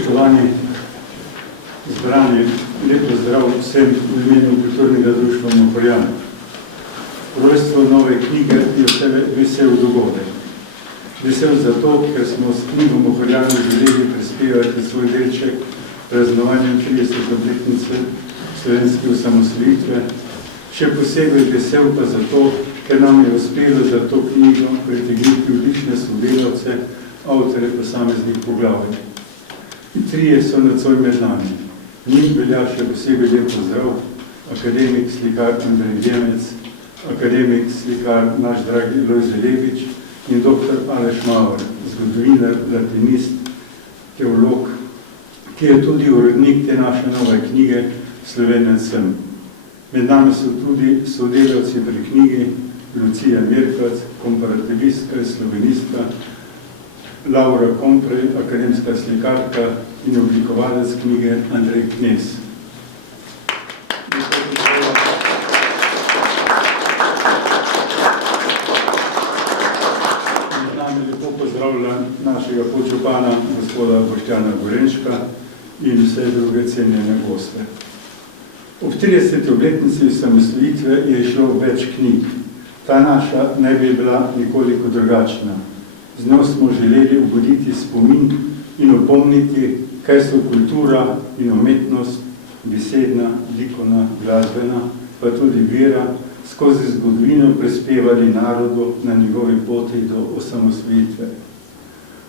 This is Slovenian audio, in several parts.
Spoštovani zbrani, lep pozdrav vsem v imenu Kulturnega društva Mohorjan. Rojstvo nove knjige je vse vesel dogodek. Vesel zato, ker smo s knjigo Mohorjanu želeli prispevati svoj delček praznovanju 30. obletnice slovenske osamosvojitve. Še posebej vesel pa zato, ker nam je uspelo za to knjigo pritegniti odlične sodelavce, avtorje posameznih poglavij. Trije so nocoj med nami. Njim velja še posebej lep pozdrav, akademik, slikar Andrej Jemec, akademik, slikar naš dragi Lojze Lebič in dr. Aleš Mavr, zgodovinar, latinist, teolog, ki je tudi urednik te naše nove knjige Slovenec sem. Med nami so tudi sodelavci pri knjigi Lucija Mirkac, komparativistka, slovenistka, Laura Komprej, akademska slikarka in oblikovalec knjige Andrej Knez. Med nami lepo pozdravljam našega podžupana, gospoda Boštjana Gorenčka in vse druge cenjene goste. Ob 30. obletnici osamosvojitve je šlo več knjig. Ta naša ne bi bila nekoliko drugačna. Z njo smo želeli obuditi spomin in opomniti, kaj so kultura in umetnost, besedna, likovna, glasbena, pa tudi vera, skozi zgodovino prispevali narodu na njegovi poti do osamosvojitve.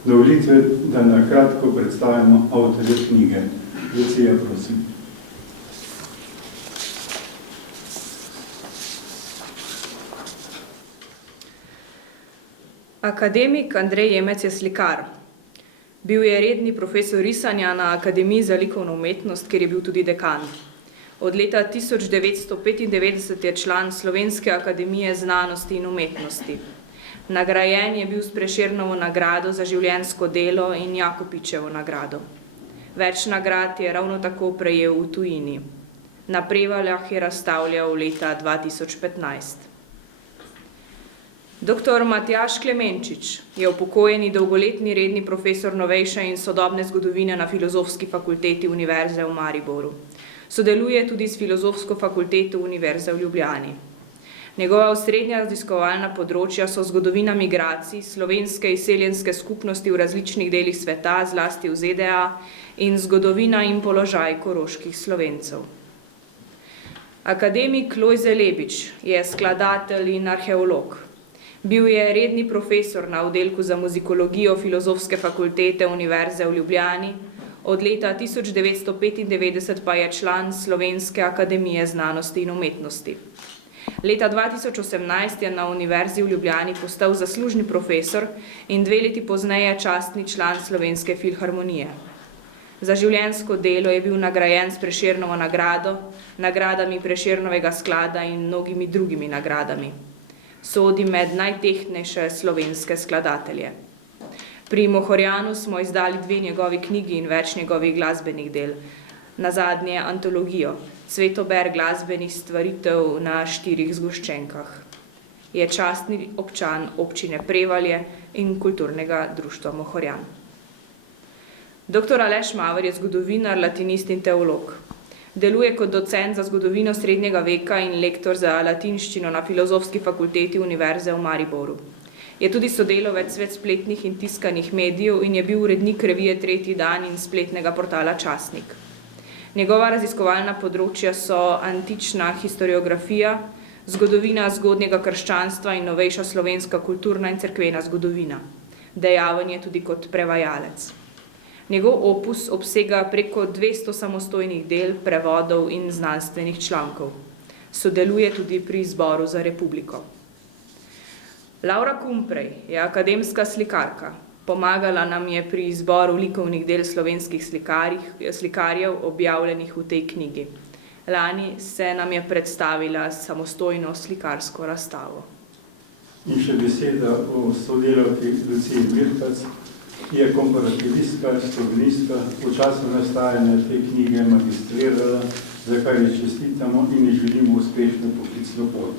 Dovolite, da na kratko predstavimo avtorje knjige. Lucija, prosim. Akademik Andrej Jemec je slikar. Bil je redni profesor risanja na Akademiji za likovno umetnost, kjer je bil tudi dekan. Od leta 1995 je član Slovenske akademije znanosti in umetnosti. Nagrajen je bil s Prešernovo nagrado za življenjsko delo in Jakopičevo nagrado. Več nagrad je ravno tako prejel v tujini. Na Prevaljah je razstavljal leta 2015. Dr. Matjaž Klemenčič je upokojeni dolgoletni redni profesor novejše in sodobne zgodovine na Filozofski fakulteti Univerze v Mariboru. Sodeluje tudi s Filozofsko fakulteto Univerze v Ljubljani. Njegova osrednja raziskovalna področja so zgodovina migracij, slovenske izseljenske skupnosti v različnih delih sveta, zlasti v ZDA, in zgodovina in položaj koroških Slovencev. Akademik Lojze Lebič je skladatelj in arheolog. Bil je redni profesor na oddelku za muzikologijo Filozofske fakultete Univerze v Ljubljani, od leta 1995 pa je član Slovenske akademije znanosti in umetnosti. Leta 2018 je na Univerzi v Ljubljani postal zaslužni profesor in 2 leti pozneje častni član Slovenske filharmonije. Za življenjsko delo je bil nagrajen s Prešernovo nagrado, nagradami Prešernovega sklada in mnogimi drugimi nagradami. Sodi med najtehtnejše slovenske skladatelje. Pri Mohorjanu smo izdali 2 njegovi knjigi in več njegovih glasbenih del, nazadnje antologijo Cvetober glasbenih stvaritev na 4 zgoščenkah. Je častni občan občine Prevalje in Kulturnega društva Mohorjan. Dr. Aleš Mavr je zgodovinar, latinist in teolog. Deluje kot docent za zgodovino srednjega veka in lektor za latinščino na Filozofski fakulteti Univerze v Mariboru. Je tudi sodelavec več spletnih in tiskanih medijev in je bil urednik revije Tretji dan in spletnega portala Časnik. Njegova raziskovalna področja so antična historiografija, zgodovina zgodnjega krščanstva in novejša slovenska kulturna in cerkvena zgodovina. Dejaven je tudi kot prevajalec. Njegov opus obsega preko 200 samostojnih del, prevodov in znanstvenih člankov. Sodeluje tudi pri izboru za Republiko. Laura Komprej je akademska slikarka. Pomagala nam je pri izboru likovnih del slovenskih slikarjev, objavljenih v tej knjigi. Lani se nam je predstavila samostojno slikarsko razstavo. In še beseda o sodelavki Luciji Mirkac. Je komparativistka, slovenistka, v času nastajanja te knjige magistrirala, za kar ji čestitamo in ji želimo uspešno poklicno pot.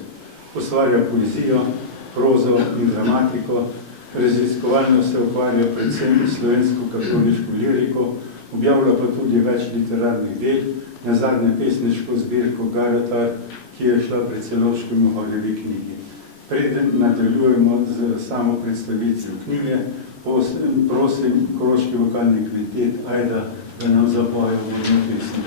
Ustvarja poezijo, prozo in dramatiko, raziskovalno se ukvarja predvsem slovensko katoliško liriko, Objavlja pa tudi več literarnih del, nazadnje pesniško zbirko Gajotar, ki je šla pred Celovškem v Horjevi knjigi. Preden nadaljujemo z samo predstavitvijo knjige, prosim koroški vokalni kvintet Ajda, da nam zapoje vodno pesmi.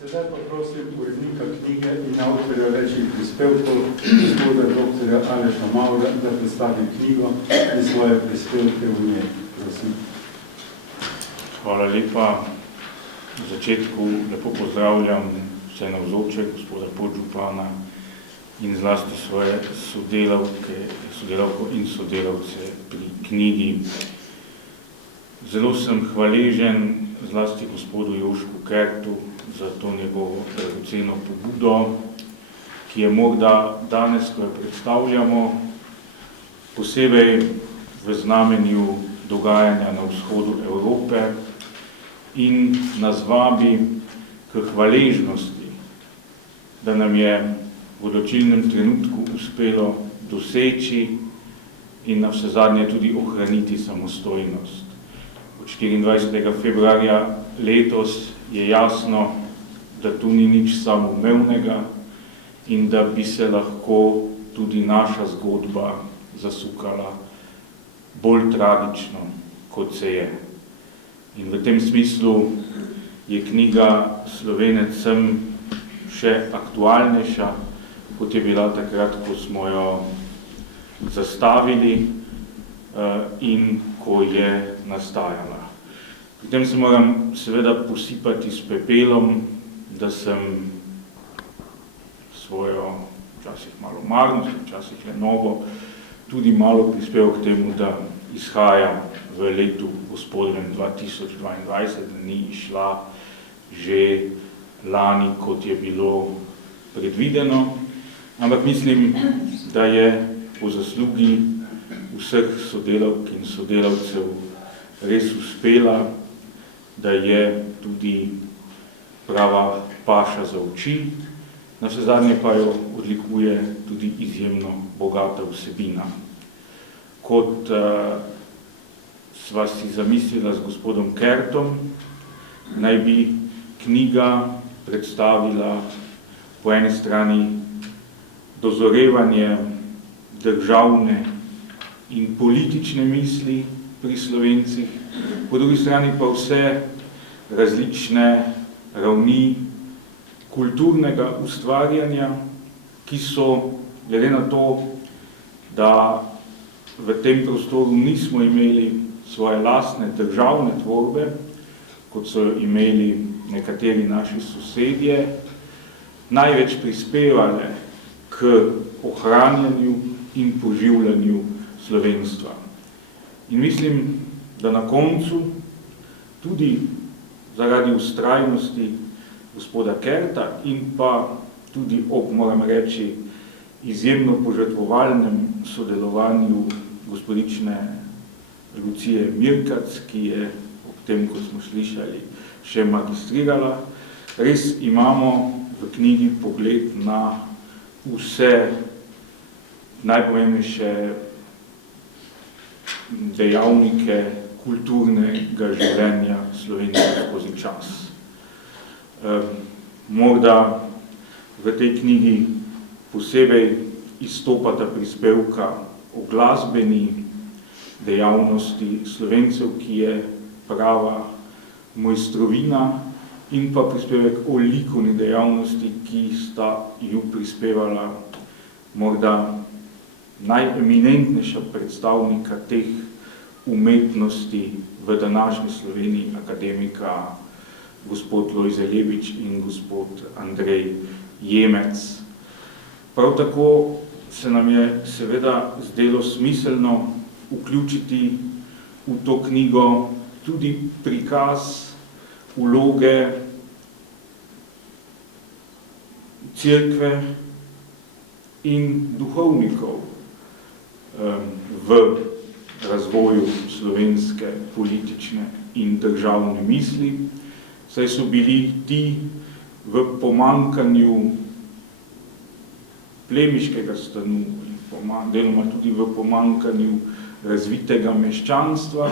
Sedaj pa prosim urednika knjige in avtorja večjih prispevkov, gospoda doktorja Aleša Mavra, da predstavi knjigo in svoje prispevke v njej. Prosim. Hvala lepa. V začetku lepo pozdravljam vse navzoče, gospoda podžupana in zlasti svoje sodelavko in sodelavce pri knjigi. Zelo sem hvaležen zlasti gospodu Jošku Kertu za to njegovo dragoceno pobudo, ki je morda danes, ko jo predstavljamo, posebej v znamenju dogajanja na vzhodu Evrope in nas vabi k hvaležnosti, da nam je v odločilnem trenutku uspelo doseči in na vsezadnje tudi ohraniti samostojnost. Od 24. februarja letos je jasno, da tu ni nič samoumevnega in da bi se lahko tudi naša zgodba zasukala bolj tragično, kot se je. In v tem smislu je knjiga Slovenec sem še aktualnejša, kot je bila takrat, ko smo jo zastavili in ko je nastajala. Pri tem se moram seveda posipati s pepelom, da sem svojo včasih malo marnost, včasih lenobo tudi malo prispeval k temu, da izhaja v letu gospodnjem 2022, da ni išla že lani, kot je bilo predvideno, ampak mislim, da je po zaslugi vseh sodelavk in sodelavcev res uspela, da je tudi prava paša za oči, na vse zadnje pa jo odlikuje tudi izjemno bogata vsebina. Kot sva si zamislila z gospodom Kertom, naj bi knjiga predstavila po eni strani dozorevanje državne in politične misli pri Slovencih, po drugi strani pa vse različne ravni kulturnega ustvarjanja, ki so, glede na to, da v tem prostoru nismo imeli svoje lastne državne tvorbe, kot so imeli nekateri naši sosedje, največ prispevale k ohranjanju in poživljanju slovenstva. In mislim, da na koncu, tudi zaradi vztrajnosti gospoda Kerta in pa tudi ob, moram reči, izjemno požrtvovalnem sodelovanju gospodične Lucije Mirkac, ki je ob tem, kot smo slišali, še magistrirala, res imamo v knjigi pogled na vse najpomembnejše dejavnike kulturnega življenja Slovenije skozi čas. Morda v tej knjigi posebej izstopata prispevka o glasbeni dejavnosti Slovencev, ki je prava mojstrovina, in pa prispevek o likovni dejavnosti, ki sta ju prispevala morda najeminentnejša predstavnika teh umetnosti v današnji Sloveniji, akademika gospod Lojze Lebič in gospod Andrej Jemec. Prav tako se nam je seveda zdelo smiselno vključiti v to knjigo tudi prikaz vloge cerkve in duhovnikov v razvoju slovenske politične in državne misli, saj so bili ti v pomanjkanju plemiškega stanu, deloma tudi v pomanjkanju razvitega meščanstva,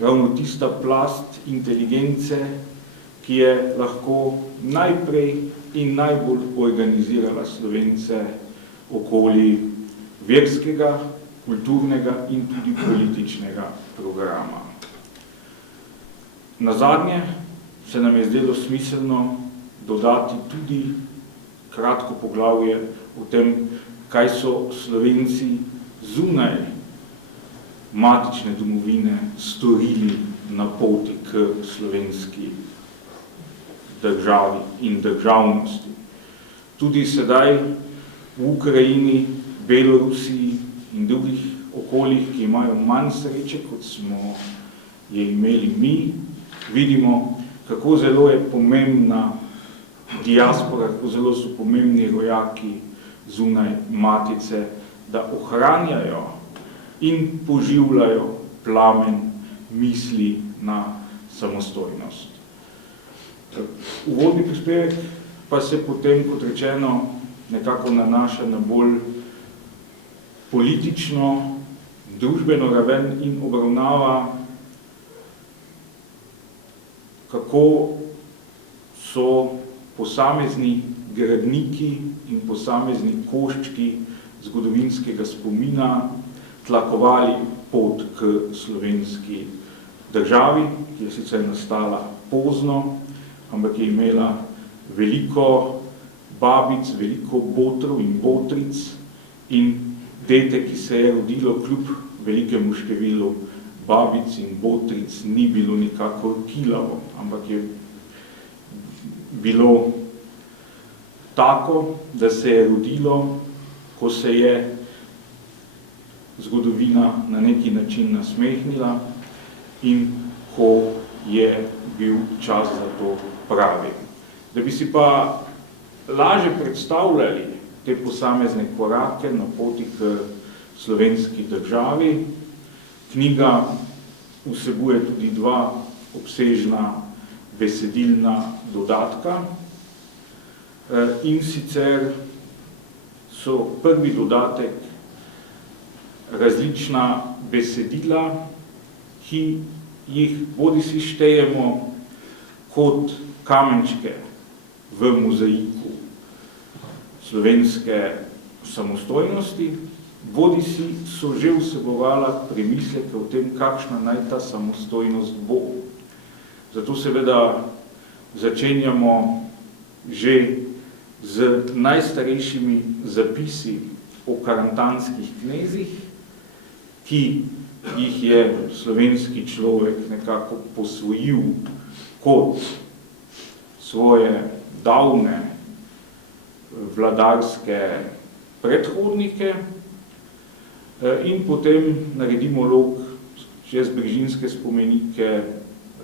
ravno tista plast inteligence, ki je lahko najprej in najbolj organizirala Slovence okoli verskega, kulturnega in tudi političnega programa. Nazadnje se nam je zdelo smiselno dodati tudi kratko poglavje o tem, kaj so Slovenci zunaj matične domovine storili na poti k slovenski državi in državnosti. Tudi sedaj v Ukrajini, Belorusiji in drugih okoljih, ki imajo manj sreče, kot smo je imeli mi, vidimo, kako zelo je pomembna diaspora, kako zelo so pomembni rojaki zunaj matice, da ohranjajo in poživljajo plamen misli na samostojnost. Uvodni prispevek pa se potem, kot rečeno, nekako nanaša na bolj politično, družbeno raven in obravnava, kako so posamezni gradniki in posamezni koščki zgodovinskega spomina tlakovali pot k slovenski državi, ki je sicer nastala pozno, ampak je imela veliko babic, veliko botrov in botric in dete, ki se je rodilo kljub velikemu številu babic in botric, ni bilo nikakor kilavo, ampak je bilo tako, da se je rodilo, ko se je zgodovina na neki način nasmehnila in ko je bil čas za to pravi. Da bi si pa lažje predstavljali te posamezne korake na poti k slovenski državi, knjiga vsebuje tudi dva obsežna besedilna dodatka, in sicer so prvi dodatek različna besedila, ki jih bodisi štejemo kot kamenčke v mozaiku slovenske samostojnosti, bodisi so že vsebovala premisleke o tem, kakšna naj ta samostojnost bo. Zato seveda začenjamo že z najstarejšimi zapisi o karantanskih knezih, ki jih je slovenski človek nekako posvojil kot svoje davne vladarske predhodnike, in potem naredimo lok čez brižinske spomenike,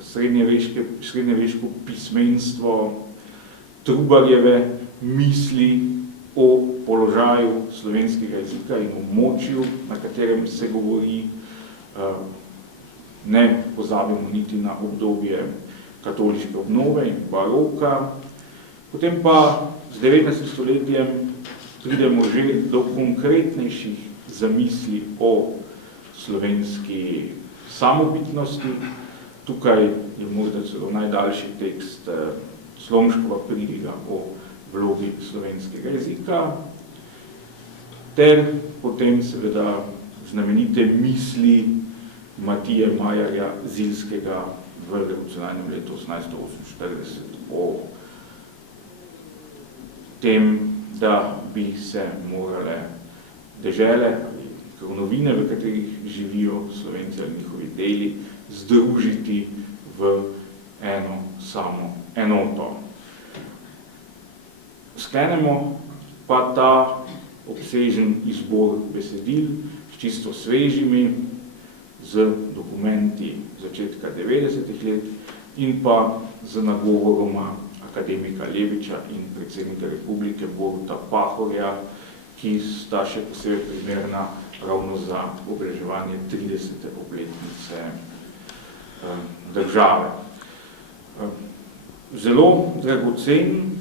srednjeveško pismenstvo, Trubarjeve misli o položaju slovenskega jezika in območju, na katerem se govori, ne pozabimo niti na obdobje katoliške obnove in baroka. Potem pa z 19. stoletjem pridemo že do konkretnejših zamisli o slovenski samobitnosti. Tukaj je morda celo najdaljši tekst Slomškova pridiga o vlogi slovenskega jezika, ter potem seveda znamenite misli Matije Majerja Zilskega v revolucionarnem letu 1848 o tem, da bi se morale dežele ali kronovine, v katerih živijo Slovenci ali njihovi deli, združiti v eno samo enoto. Sklenemo pa ta obsežen izbor besedil s čisto svežimi, z dokumenti začetka 90. let in pa z nagovoroma akademika Leviča in predsednika republike Boruta Pahorja, ki sta še posebej primerna ravno za obeleževanje 30. obletnice države. Zelo dragocen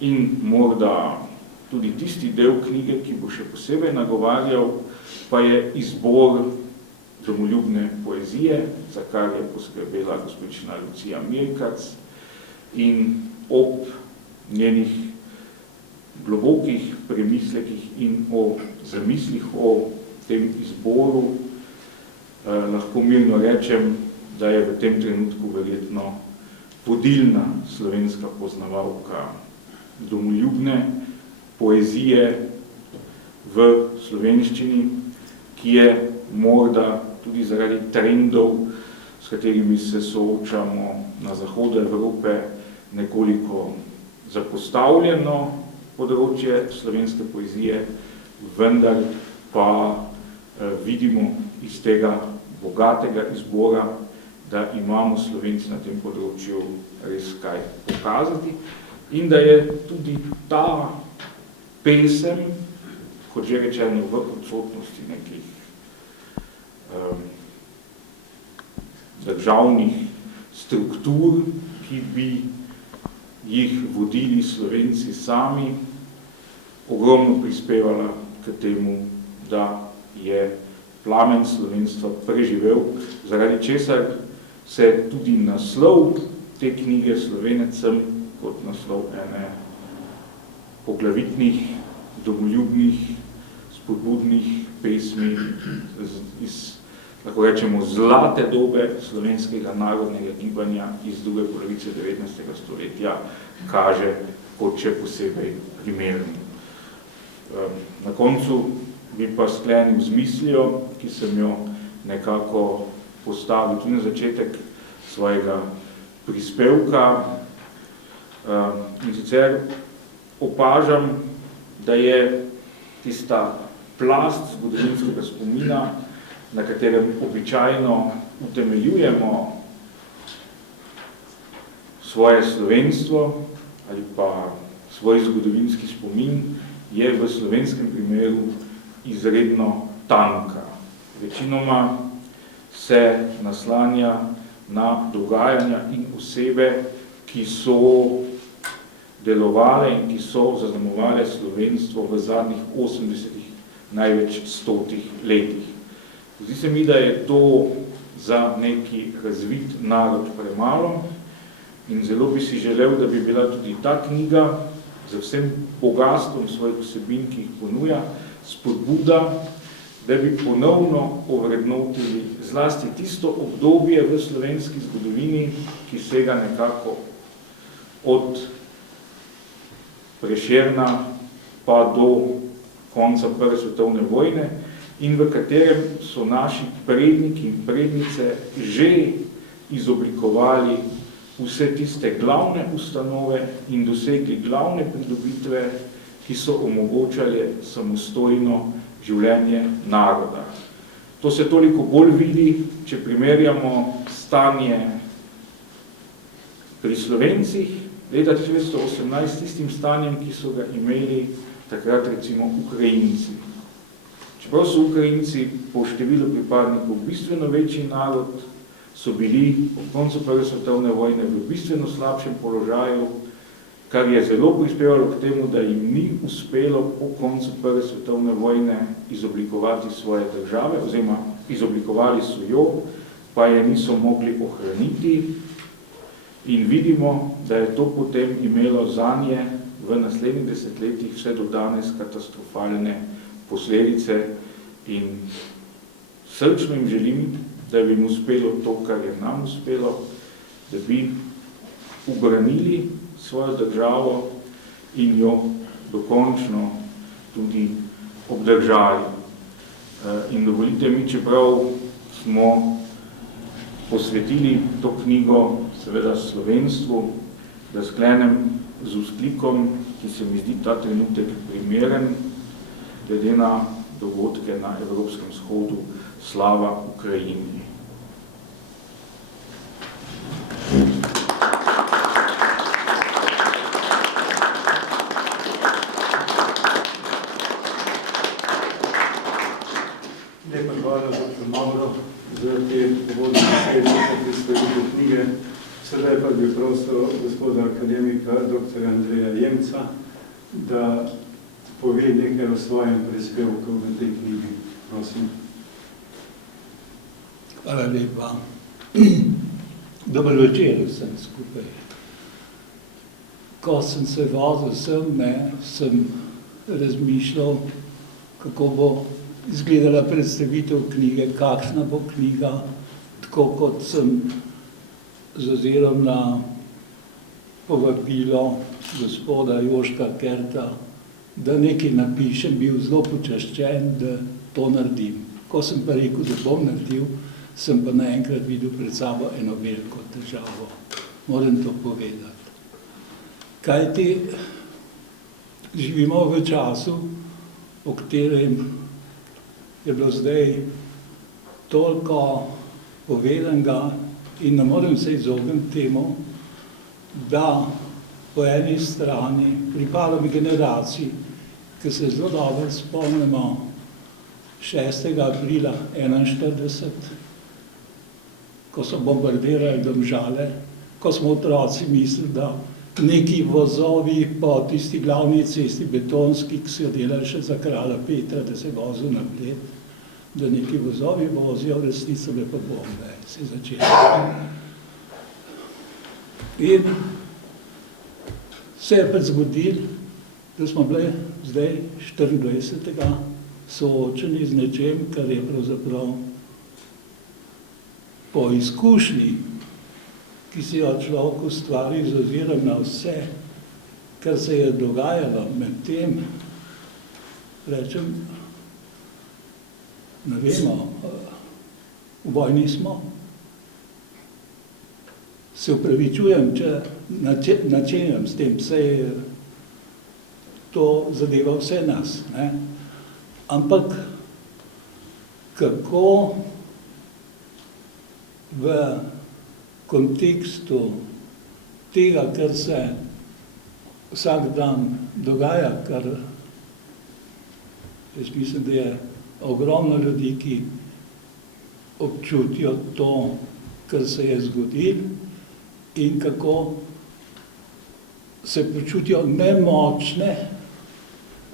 in morda tudi tisti del knjige, ki bo še posebej nagovarjal, pa je izbor domoljubne poezije, za kar je poskrbela gospođična Lucija Mirkac, in ob njenih globokih premislekih in o zamislih o tem izboru lahko mirno rečem, da je v tem trenutku verjetno vodilna slovenska poznavalka domoljubne poezije v slovenščini, ki je morda tudi zaradi trendov, s katerimi se soočamo na zahodu Evrope, nekoliko zapostavljeno področje slovenske poezije, vendar pa vidimo iz tega bogatega izbora, da imamo Slovenci na tem področju res kaj pokazati in da je tudi ta pesem, kot že rečeno, v odsotnosti nekih državnih struktur, ki bi jih vodili Slovenci sami, ogromno prispevala k temu, da je plamen slovenstva preživel, zaradi česar se tudi naslov te knjige Slovenec sem kot naslov ene poglavitnih, domoljubnih, spodbudnih pesmi iz, lahko rečemo, zlate dobe slovenskega narodnega gibanja iz druge polovice 19. stoletja kaže kot še posebej primerni. Na koncu bi pa sklenil z mislijo, ki sem jo nekako postavil tudi na začetek svojega prispevka. In sicer opažam, da je tista plast zgodovinskega spomina, na katerem običajno utemeljujemo svoje slovenstvo ali pa svoj zgodovinski spomin, je v slovenskem primeru izredno tanka. Večinoma se naslanja na dogajanja in osebe, ki so delovale in ki so zaznamovale slovenstvo v zadnjih 80-ih, največ 100 letih. Zdi se mi, da je to za neki razvit narod premalo in zelo bi si želel, da bi bila tudi ta knjiga z vsem bogastvom svojih vsebin, ki jih ponuja, spodbuda, da bi ponovno ovrednotili zlasti tisto obdobje v slovenski zgodovini, ki sega nekako od Prešerna pa do konca Prve svetovne vojne in v katerem so naši predniki in prednice že izoblikovali vse tiste glavne ustanove in dosegli glavne pridobitve, ki so omogočale samostojno življenje naroda. To se toliko bolj vidi, če primerjamo stanje pri Slovencih leta 1918 tistim stanjem, ki so ga imeli takrat recimo Ukrajinci. Čeprav so Ukrajinci po številu pripadnikov bistveno večji narod, so bili po koncu Prve svetovne vojne v bistveno slabšem položaju, kar je zelo prispevalo k temu, da jim ni uspelo po koncu Prve svetovne vojne izoblikovati svoje države, oziroma izoblikovali so jo, pa je niso mogli ohraniti in vidimo, da je to potem imelo zanje v naslednjih desetletjih vse do danes katastrofalne posledice in srčno jim želim, da bi jim uspelo to, kar je nam uspelo, da bi ubranili svojo državo in jo dokončno tudi obdržali. In dovolite mi, čeprav smo posvetili to knjigo seveda slovenstvu, da sklenem z vzklikom, ki se mi zdi ta trenutek primeren, glede na dogodke na Evropskem shodu Slava Ukrajini. Lepa hvala dr. Mavro za te povodne besede, ki predstavitev knjige. Sedaj pa bi prosil gospoda akademika dr. Andreja Jemca, da pove nekaj o svojem prispevku v tej knjigi. Prosim. Hvala lepa. Dober večer vsem skupaj. Ko sem se vozil sem, sem razmišljal, kako bo izgledala predstavitev knjige, kakšna bo knjiga, tako kot sem z ozirom na povabilo gospoda Joška Kerta, da nekaj napišem, bil zelo počaščen, da to naredim. Ko sem pa rekel, da bom naredil, sem pa naenkrat videl pred sabo eno veliko težavo. Moram to povedati. Kajti živimo v času, o katerem je bilo zdaj toliko povedanega in ne morem se izogniti temu, da po eni strani pripadam generaciji, ki se zelo dobro spomnimo 6. aprila 1941, ko so bombardirali Domžale, ko smo otroci mislili, da neki vozovi po tisti glavni cesti betonski, ki so jo delali še za kralja Petra, da se vozil na Bled, da neki vozovi vozijo, v resnici le pa bombe, se je začelo. In se je pa zgodilo, da smo bili zdaj 24. soočeni z nečem, kar je pravzaprav po izkušnji, ki si jo človek ustvari z ozirom na vse, kar se je dogajalo med tem, rečem, ne vemo, v vojni smo. Se upravičujem, če načenjam s tem, saj to zadeva vse nas, ne? Ampak kako v kontekstu tega, kar se vsak dan dogaja, kar jaz mislim, da je ogromno ljudi, ki občutijo to kar se je zgodilo in kako se počutijo nemočne,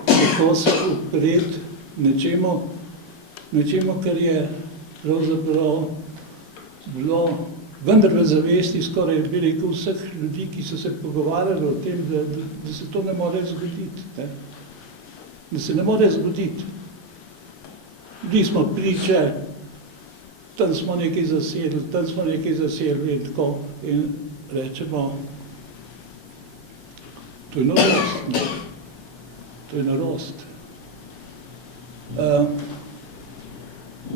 kako se upreti nečemu, kar je pravzaprav bilo vendar v zavesti skoraj, bi rekel, vseh ljudi, ki so se pogovarjali o tem, da se to ne more zgoditi. Ne? Da se ne more zgoditi. Bili smo priče, tam smo nekaj zasedli in tako. In rečemo, to je norost. Ne? To je norost.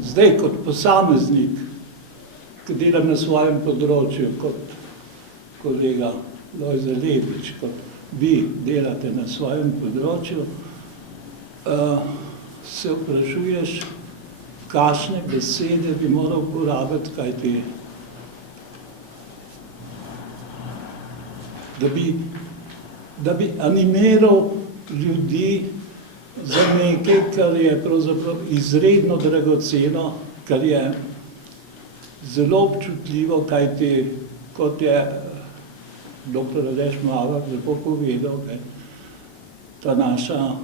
Zdaj, kot posameznik, ki delam na svojem področju, kot kolega Lojze Lebič, kot vi delate na svojem področju, se vprašuješ, kakšne besede bi moral uporabiti, kajti da bi animiral ljudi za nekaj, kar je pravzaprav izredno dragoceno, kar je zelo občutljivo, kajti, kot je dr. Aleš Mavak lepo povedal, ta naša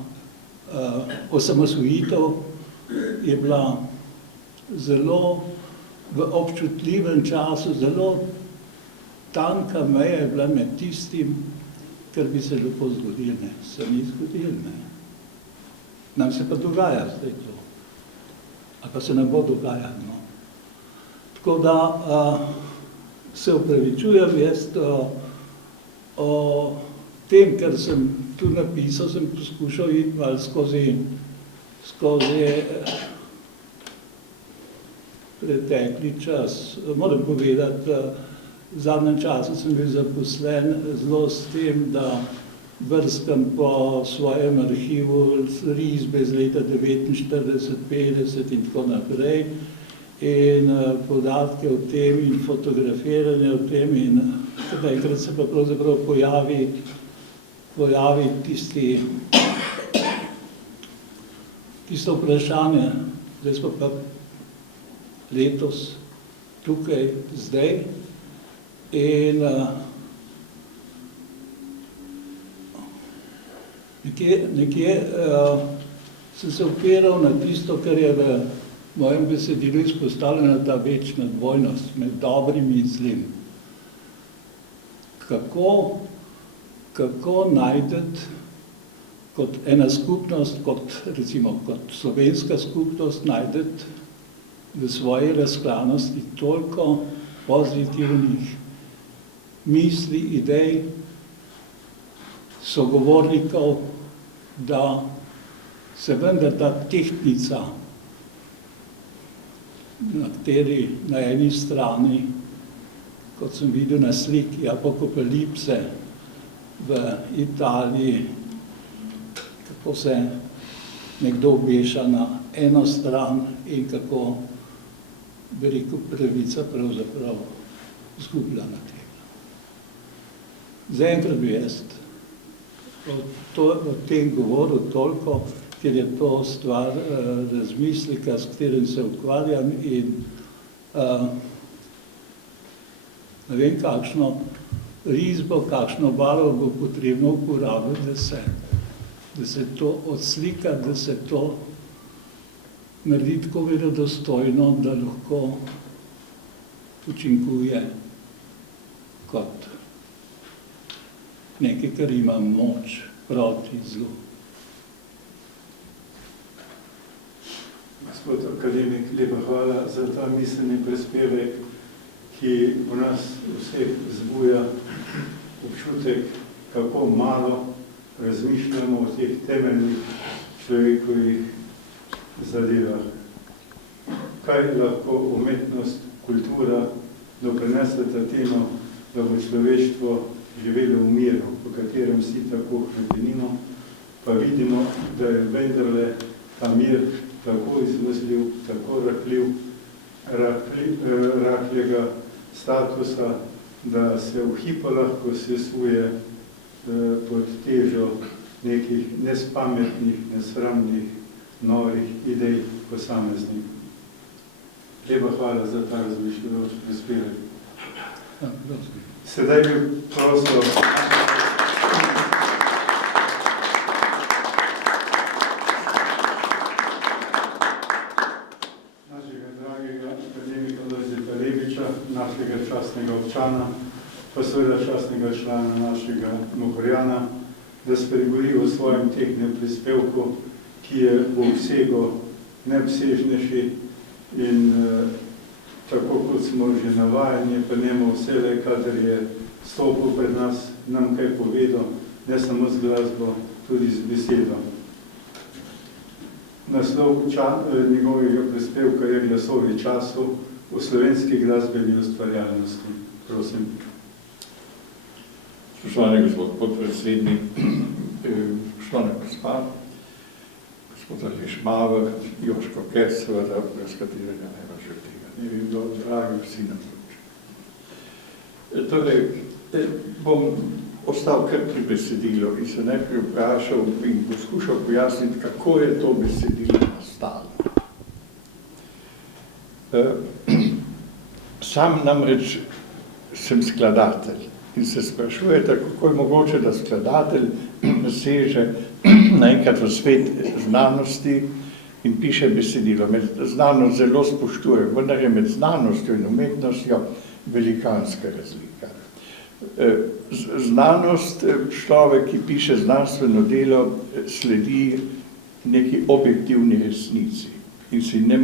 osamosvojitev je bila zelo v občutljivem času, zelo tanka meja je bila med tistim, kar bi se lepo zgodilo, ne. Se ni zgodilo, ne. Nam se pa dogaja zdaj to. Ali pa se nam bo dogajalo, no. Tako da se upravičujem jaz o tem, kar sem tu napisal, sem poskušal iti malo skozi pretekli čas. Moram povedati, v zadnjem času sem bil zaposlen zelo s tem, da brskam po svojem arhivu risbe iz leta 49, 50 in tako naprej in podatke o tem in fotografiranje o tem in enkrat se pa pravzaprav pojavi tisto vprašanje, zdaj smo pa letos tukaj, zdaj in nekje sem se opiral na tisto, kar je v mojem besedilu izpostavljena ta večna dvojnost med dobrim in zlim. Kako najdeti kot ena skupnost, recimo kot slovenska skupnost, najdeti v svoji razklanosti toliko pozitivnih misli, idej, sogovornikov, da se vendar ta tehtnica, na kateri na eni strani, kot sem videl na sliki Apokalipse v Italiji, kako se nekdo obeša na eno stran in kako, bi rekel, pravica pravzaprav zgublja na tega. Zaenkrat bi jaz o tem govoril toliko, ker je to stvar razmisleka, s katerim se ukvarjam in ne vem, kakšno risbo, kakšno barvo bo potrebno uporabiti, da se to odslika, da se to naredi tako verodostojno, da lahko učinkuje kot nekaj, kar ima moč proti zlu. Gospod akademik, lepa hvala za ta miselni prispevek, ki v nas vseh vzbuja občutek, kako malo razmišljamo o teh temeljnih človekovih zadevah. Kaj lahko umetnost, kultura doprineseta temu, da bo človeštvo živelo v miru, v katerem si tako hrepenino, pa vidimo, da je vendarle ta mir tako izmuzljiv, tako rahljega statusa, da se v hipu lahko sesuje pod težo nekih nespametnih, nesramnih, norih idej posameznikov. Lepa hvala za ta razmišljajoč prispevek. Ja, prosim. Sedaj bi prosil našega dragega akademika Lojzeta Lebiča, našega častnega občana, pa seveda častnega člana našega Mohorjana, da spregovori o svojem tehtnem prispevku, ki je v obsegu neobsežnejši in tako kot smo že navajeni, pa njemu vsele, kadar je stopil pred nas, nam kaj povedal, ne samo z glasbo, tudi z besedo. Naslov njegovega prispevka je Glasovi časov v slovenski glasbeni ustvarjalnosti. Prosim. Spoštovani gospod podpredsednik, spoštovana gospa, gospod Aleš Maver, Joško Kert, seveda, brez katerega ne bo že tega ne bi bilo, dragi vsi navzoči. Torej, bom ostal kar pri besedilu in se najprej vprašal in poskušal pojasniti, kako je to besedilo nastalo. Sam namreč sem skladatelj in se sprašujete, kako je mogoče, da skladatelj seže naenkrat v svet znanosti in piše besedilo. Med znanost zelo spoštuje, vendar je med znanostjo in umetnostjo velikanska razlika. Znanost, človek, ki piše znanstveno delo, sledi neki objektivni resnici in si ne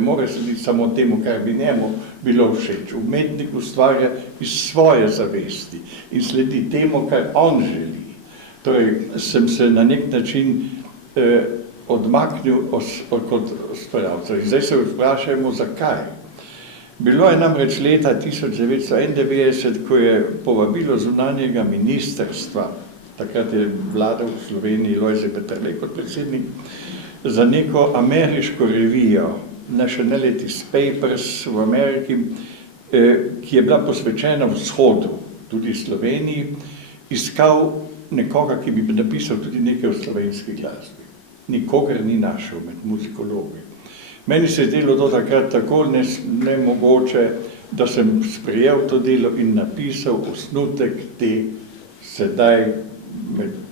more slediti samo temu, kar bi njemu bilo všeč. Umetnik ustvarja iz svoje zavesti in sledi temu, kar on želi. Torej, sem se na nek način odmaknil kot ustvarjalca. Zdaj se vprašajmo, zakaj. Bilo je namreč leta 1991, ko je povabilo zunanjega ministrstva, takrat je vladal v Sloveniji Lojze Peterle kot predsednik, za neko ameriško revijo Nationalities Papers v Ameriki, ki je bila posvečena vzhodu, tudi Sloveniji, iskal nekoga, ki bi napisal tudi nekaj o slovenski glasbi. Nikogar ni našel med muzikologi. Meni se je delo do takrat tako nemogoče, da sem sprejel to delo in napisal osnutek te sedaj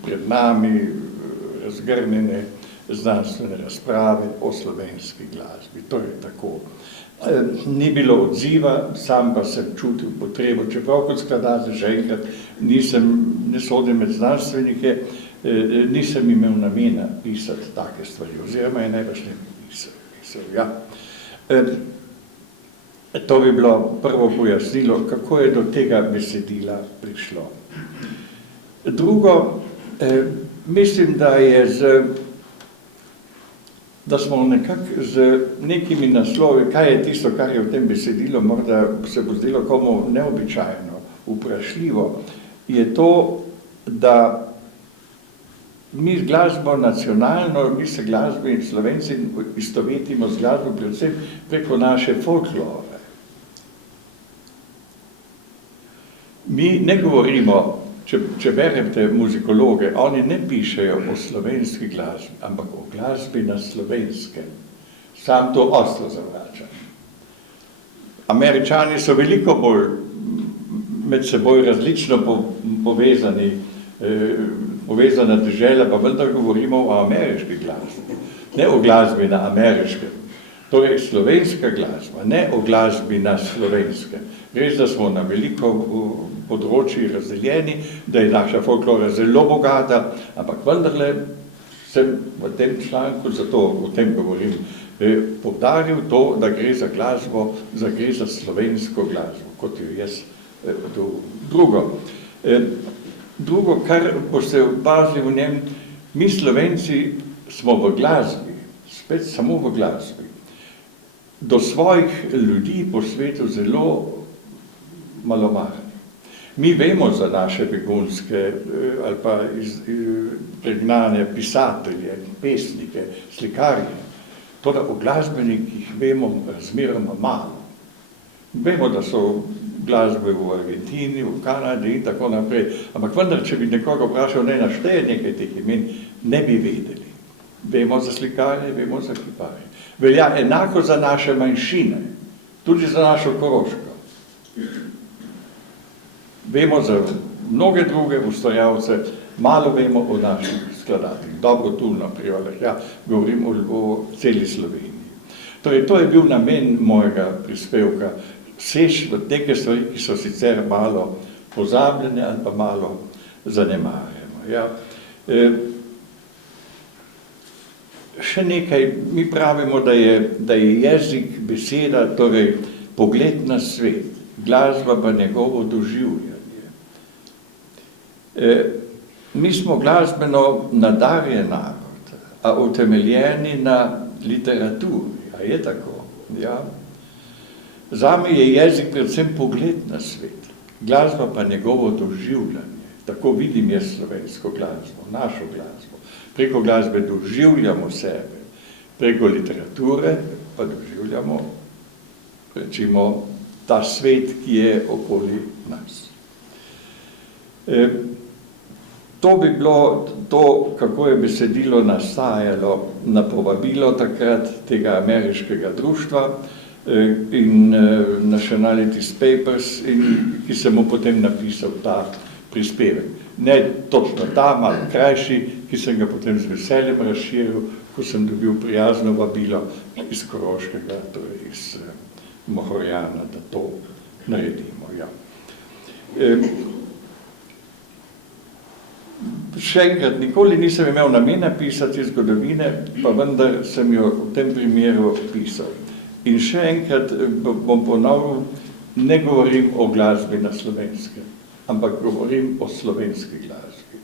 pred nami razgrnjene znanstvene razprave o slovenski glasbi. Torej tako. Ni bilo odziva, sam pa sem čutil potrebo, čeprav kot skladatelj že enkrat ne sodim med znanstvenike, nisem imel namena pisati take stvari, oziroma je najbrž ne pisal. Ja. To bi bilo prvo pojasnilo, kako je do tega besedila prišlo. Drugo, mislim, da smo nekako z nekimi naslovi, kaj je tisto, kar je v tem besedilu, morda se bo zdelo komu neobičajno, vprašljivo, je to, da mi glasbo nacionalno, mi se glasbi Slovenci istovetimo z glasbo predvsem preko naše folklore. Mi ne govorimo, če berete muzikologe, oni ne pišejo o slovenski glasbi, ampak o glasbi na slovenskem. Sam to ostro zavračam. Američani so veliko bolj med seboj različno povezana dežela, pa vendar govorimo o ameriški glasbi, ne o glasbi na ameriškem. Torej slovenska glasba, ne o glasbi na slovenskem. Res, da smo na veliko področji razdeljeni, da je naša folklora zelo bogata, ampak vendarle sem v tem članku, zato o tem govorim, poudaril to, da gre za glasbo, gre za slovensko glasbo, kot jo jaz Drugo, kar boste opazili v njem, mi Slovenci smo v glasbi, spet samo v glasbi, do svojih ljudi po svetu zelo malomarni. Mi vemo za naše begunske ali pa pregnane pisatelje, pesnike, slikarje, toda o glasbenikih vemo razmeroma malo. Vemo, da so glasbe v Argentini, v Kanadi in tako naprej, ampak vendar, če bi nekoga vprašal, ne našteje nekaj teh imen, ne bi vedeli. Vemo za slikarje, vemo za kiparje. Velja enako za naše manjšine. tudi za našo Koroško. Vemo za mnoge druge ustvarjalce, malo vemo o naših skladateljih, dobro tu na Prijolah, ja, govorim o celi Sloveniji. Torej, to je bil namen mojega prispevka, seči v neke stvari, ki so sicer malo pozabljene ali pa malo zanemarjene. Ja. Še nekaj, mi pravimo, da je jezik beseda, torej pogled na svet, glasba pa njegovo doživljanje. Mi smo glasbeno nadarjen narod, a utemeljeni na literaturi, a je tako? Ja. Zame je jezik predvsem pogled na svet, glasba pa njegovo doživljanje. Tako vidim jaz slovensko glasbo, našo glasbo. Preko glasbe doživljamo sebe, preko literature pa doživljamo, rečimo, ta svet, ki je okoli nas. To bi bilo to, kako je besedilo nastajalo na povabilo takrat tega ameriškega društva in Nationalities Papers, ki sem mu potem napisal ta prispevek. Ne točno ta, malo krajši, ki sem ga potem z veseljem razširil, ko sem dobil prijazno vabilo iz Koroškega, torej iz Mohorjana, da to naredimo. Ja. Še enkrat, nikoli nisem imel namena pisati zgodovine, pa vendar sem jo v tem primeru pisal. In še enkrat bom ponovil, ne govorim o glasbi na Slovenskem, ampak govorim o slovenski glasbi.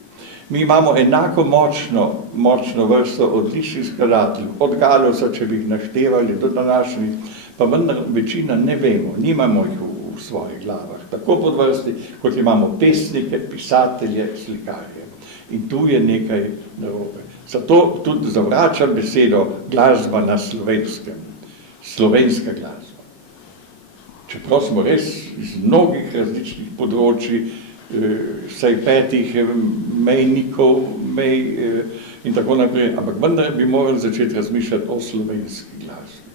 Mi imamo enako močno vrsto odličnih skladateljev, od Galusa, če bi jih naštevali, do današnjih, pa vendar večina ne vemo, nimamo jih v svojih glavah, tako pod vrsti, kot imamo pesnike, pisatelje, slikarje. In tu je nekaj narobe. Zato tudi zavračam besedo glasba na Slovenskem, slovenska glasba. Čeprav smo res iz mnogih različnih področij, vsaj 5 mejnikov, in tako naprej, ampak vendar bi morali začeti razmišljati o slovenski glasbi.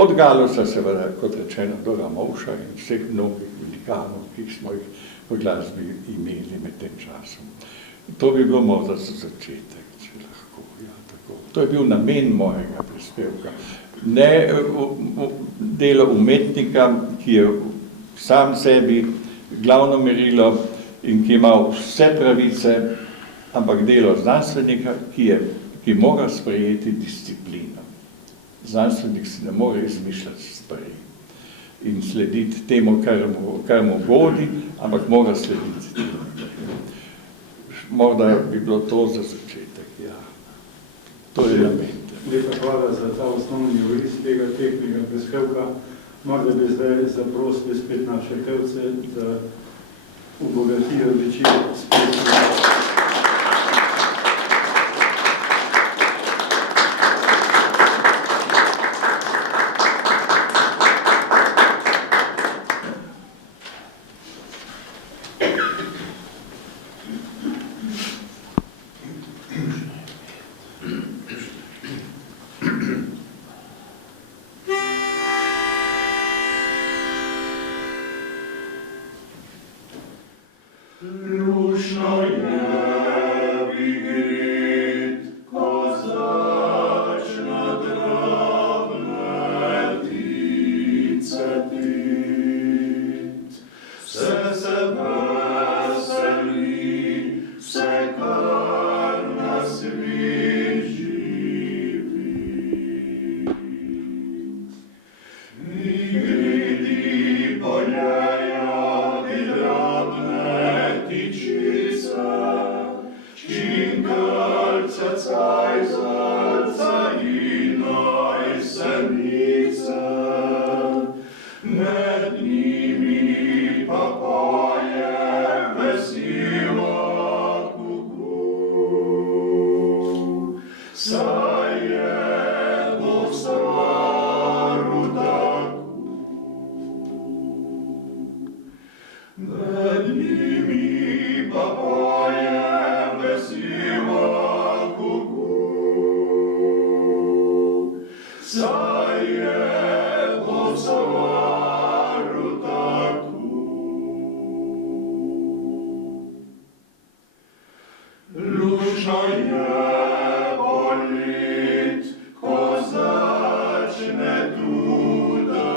Od Galusa, seveda, kot rečeno, do Ramovša in vseh mnogih velikanov, ki smo jih v glasbi imeli med tem časom. To bi bilo morda za začetek, če lahko. Ja, tako. To je bil namen mojega prispevka. Ne delo umetnika, ki je sam sebi glavno merilo in ki ima vse pravice, ampak delo znanstvenika, ki mora sprejeti disciplino. Znanstvenik si ne more izmišljati stvari in slediti temu, kar mu godi, ampak mora slediti temu. Morda bi bilo to za začetek, ja. To je namen. Lepa hvala za ta osnovni oris tega tehnega prispevka. Morda bi zdaj zaprosili spet naše pevce, da obogatijo večer spet. Saje, dušo je bolit, ko začne tuda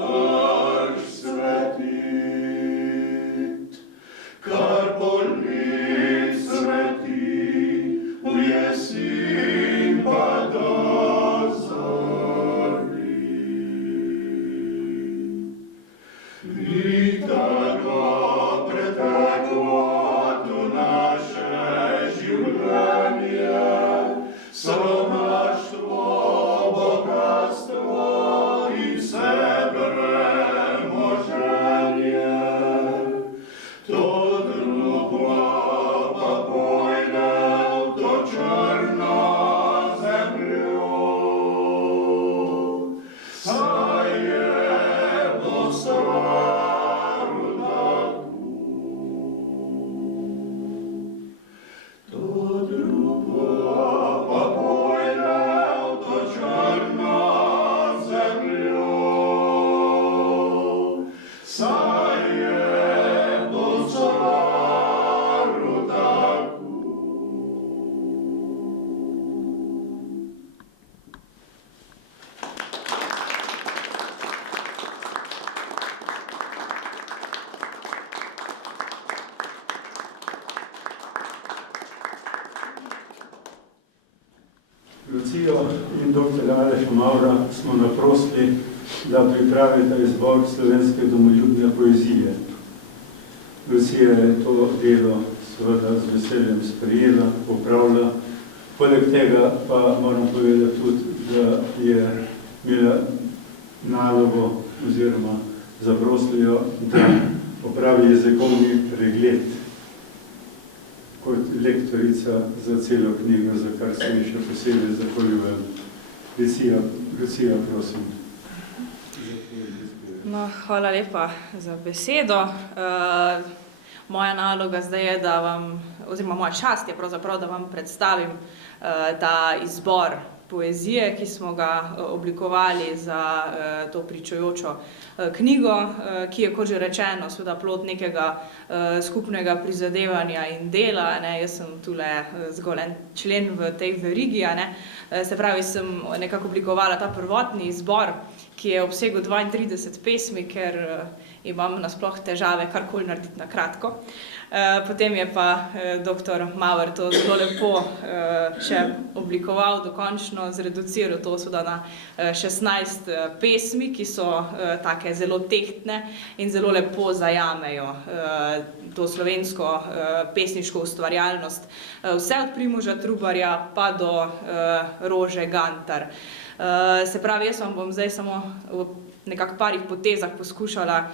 až svetit. Kar bolit sveti v jesin pa do zori. Lita go preteklo tu naše življenje, sromaštvo, bogatstvo in vse premoženje. To truplo pa pojde v to črno zemljo, saj je bo staru taku. To truplo pa pojde v to črno zemljo, saj je bo staru taku. Lucijo in dr. Aleša Mavra smo naprosili, da pripravita izbor slovenske domoljubne poezije. Lucija je to delo seveda z veseljem sprejela, popravila. Poleg tega pa moram povedati tudi, da je imela nalogo oziroma zaprosili, da opravi jezikovni pregled kot lektorica za celo knjigo, za kar se mi še posebej zahvaljujem. Lucija, prosim. No, hvala lepa za besedo. Moja naloga zdaj je, da vam, oziroma moja čast je pravzaprav, da vam predstavim ta izbor poezije, ki smo ga oblikovali za to pričujočo knjigo, ki je, kot že rečeno, seveda plod nekega skupnega prizadevanja in dela. Jaz sem tule zgolj en člen v tej verigi, se pravi, sem nekako oblikovala ta prvotni izbor, ki je obsegel 32 pesmi, ker imam nasploh težave karkoli narediti na kratko. Potem je pa dr. Maurer to zelo lepo še oblikoval, dokončno zreduciral to seveda na 16 pesmi, ki so take zelo tehtne in zelo lepo zajamejo to slovensko pesniško ustvarjalnost. Vse od Primoža Trubarja pa do Rože Gantar. Se pravi, jaz vam bom zdaj samo v nekako parih potezah poskušala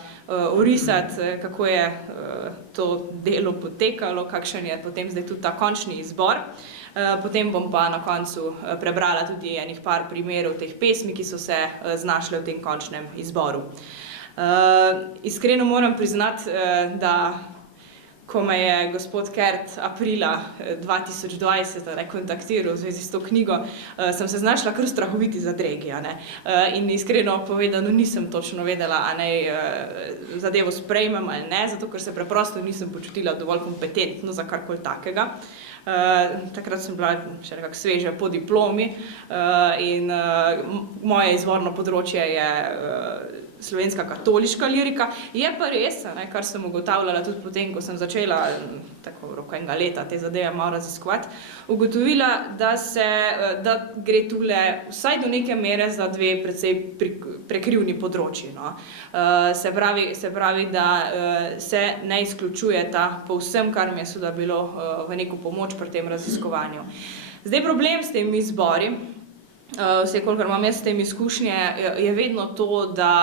orisati, kako je to delo potekalo, kakšen je potem zdaj tudi ta končni izbor. Potem bom pa na koncu prebrala tudi enih par primerov teh pesmi, ki so se znašle v tem končnem izboru. Iskreno moram priznati, da ko me je gospod Kert aprila 2020 kontaktiral v zvezi s to knjigo, sem se znašla kar strahoviti zadregi. In iskreno povedano nisem točno vedela, a naj zadevo sprejmem ali ne, zato ker se preprosto nisem počutila dovolj kompetentno za karkoli takega. Takrat sem bila še nekako sveža po diplomi in moje izvorno področje je slovenska katoliška lirika. Je pa res, kar sem ugotavljala tudi potem, ko sem začela tako v roku enega leta te zadeve malo raziskovati, ugotovila, da gre tule vsaj do neke mere za dve precej prekrivni področji. Se pravi, da se ne izključujeta povsem, kar mi je seveda bilo v neko pomoč pri tem raziskovanju. Zdaj problem s temi izbori, vse kolikor imam jaz s tem izkušnje, je vedno to, da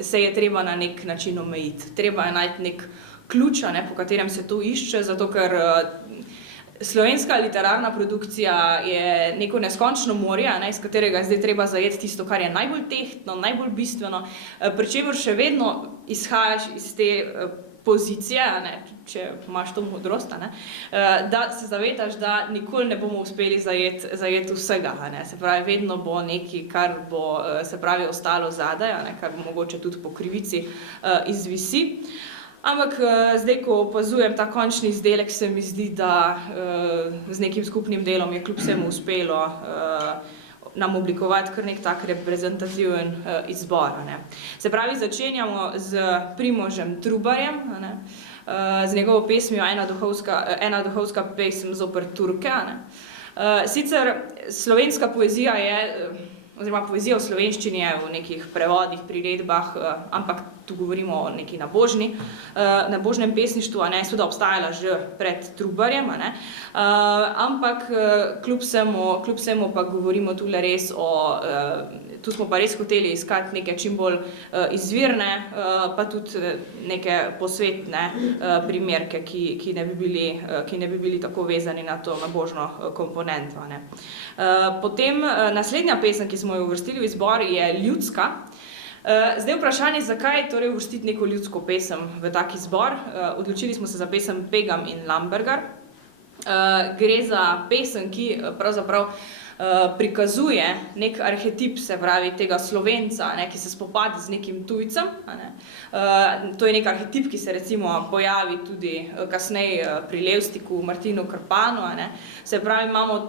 se je treba na nek način omejiti. Treba je najti nek ključ, po katerem se to išče, zato ker slovenska literarna produkcija je neko neskončno morje, iz katerega je zdaj treba zajeti tisto, kar je najbolj tehtno, najbolj bistveno, pri čemer še vedno izhajaš iz te pozicije, če imaš to modrost, da se zavedaš, da nikoli ne bomo uspeli zajeti vsega. Se pravi, vedno bo nekaj, kar bo, se pravi, ostalo zadaj, kar bo mogoče tudi po krivici izvisi. Ampak zdaj, ko opazujem ta končni izdelek, se mi zdi, da z nekim skupnim delom je kljub vsemu uspelo nam oblikovati kar nek tak reprezentativen izbor. Ne. Se pravi, začenjamo z Primožem Trubarjem, ne, z njegovo pesmijo Ena duhovska pesem zoper Turke. Ne. Sicer slovenska poezija je, oziroma poezija v slovenščini je v nekih prevodih, priredbah, ampak tu govorimo o neki nabožnem pesništvu, a ne, seveda obstajala že pred Trubarjem, a ne, ampak kljub vsemu pa govorimo tule res o, tu smo pa res hoteli iskati neke čim bolj izvirne, pa tudi neke posvetne primerke, ki ne bi bili tako vezani na to nabožno komponento, a ne. Potem naslednja pesem, ki smo jo uvrstili v izbor, je ljudska. Zdaj vprašanje, zakaj torej uvrstiti neko ljudsko pesem v tak izbor. Odločili smo se za pesem Pegam in Lambergar. Gre za pesem, ki pravzaprav prikazuje nek arhetip, se pravi tega Slovenca, ne, ki se spopade z nekim tujcem. Ne. To je nek arhetip, ki se recimo pojavi tudi kasneje pri Levstiku, Martinu Krpanu. Ne. Se pravi, imamo